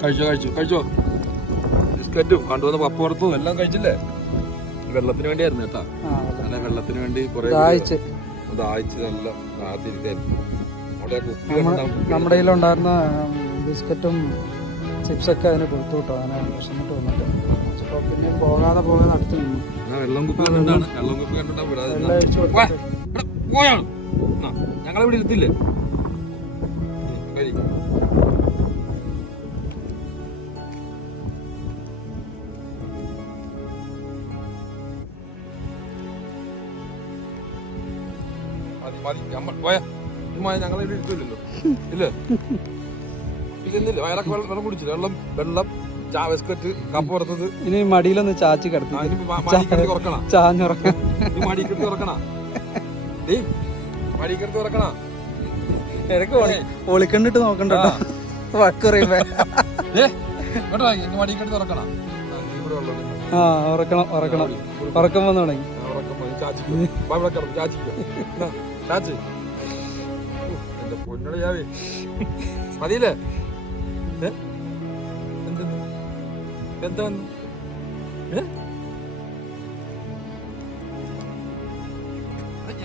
കഴിച്ചോ. ബിസ്ക്കറ്റും കൊണ്ടുവന്ന പപ്പുറത്തും എല്ലാം കഴിച്ചില്ലേ? വെള്ളത്തിന് വേണ്ടിയായിരുന്നു കേട്ടാ. നല്ല വെള്ളത്തിന് വേണ്ടി കുറെ ദാഹിച്ച് നല്ല കാത്തിരിക്കായിരുന്നു. നമ്മുടെ കയ്യിലുണ്ടായിരുന്ന ബിസ്ക്കറ്റും ചിപ്സൊക്കെ അതിന് കൊടുത്തു കേട്ടോ. അങ്ങനെ വിഷമിട്ട് വന്നിട്ട് അപ്പോൾ പിന്നെ പോകാതെ അടുത്ത് നിന്നു. വെള്ളം കുപ്പി കണ്ടിട്ടാണ് ഞങ്ങളിവിടെ ഇരുത്തില്ലേ. ഞങ്ങളിവിടെ ഇരുത്തില്ലല്ലോ ഇല്ലേ? ഇല്ലെന്നില്ല. വയറൊക്കെ വെള്ളം കുടിച്ചില്ല. വെള്ളം ബിസ്ക്കറ്റ് കപ്പ് പുറത്തത്. ഇനി മടിയിലൊന്ന് ചാച്ചി കിടത്തി ചാഞ്ഞുറക്കണം. ഇടയ്ക്ക് ഒളിക്കണ്ടിട്ട് നോക്കണ്ട. ഉറക്കണം ഉറക്കം വന്നു തുടങ്ങി. മതിയില്ലേ? എന്താ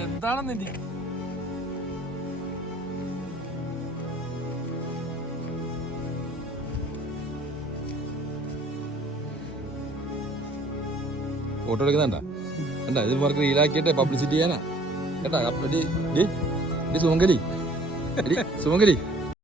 എന്താണെന്ന് എനിക്ക് ഫോട്ടോ എടുക്കുന്നുണ്ടാ? എന്താ ഇത് മാർക്ക് റീലാക്കിട്ടെ പബ്ലിസിറ്റി ചെയ്യാനാ കേട്ടാ. സുമംഗലി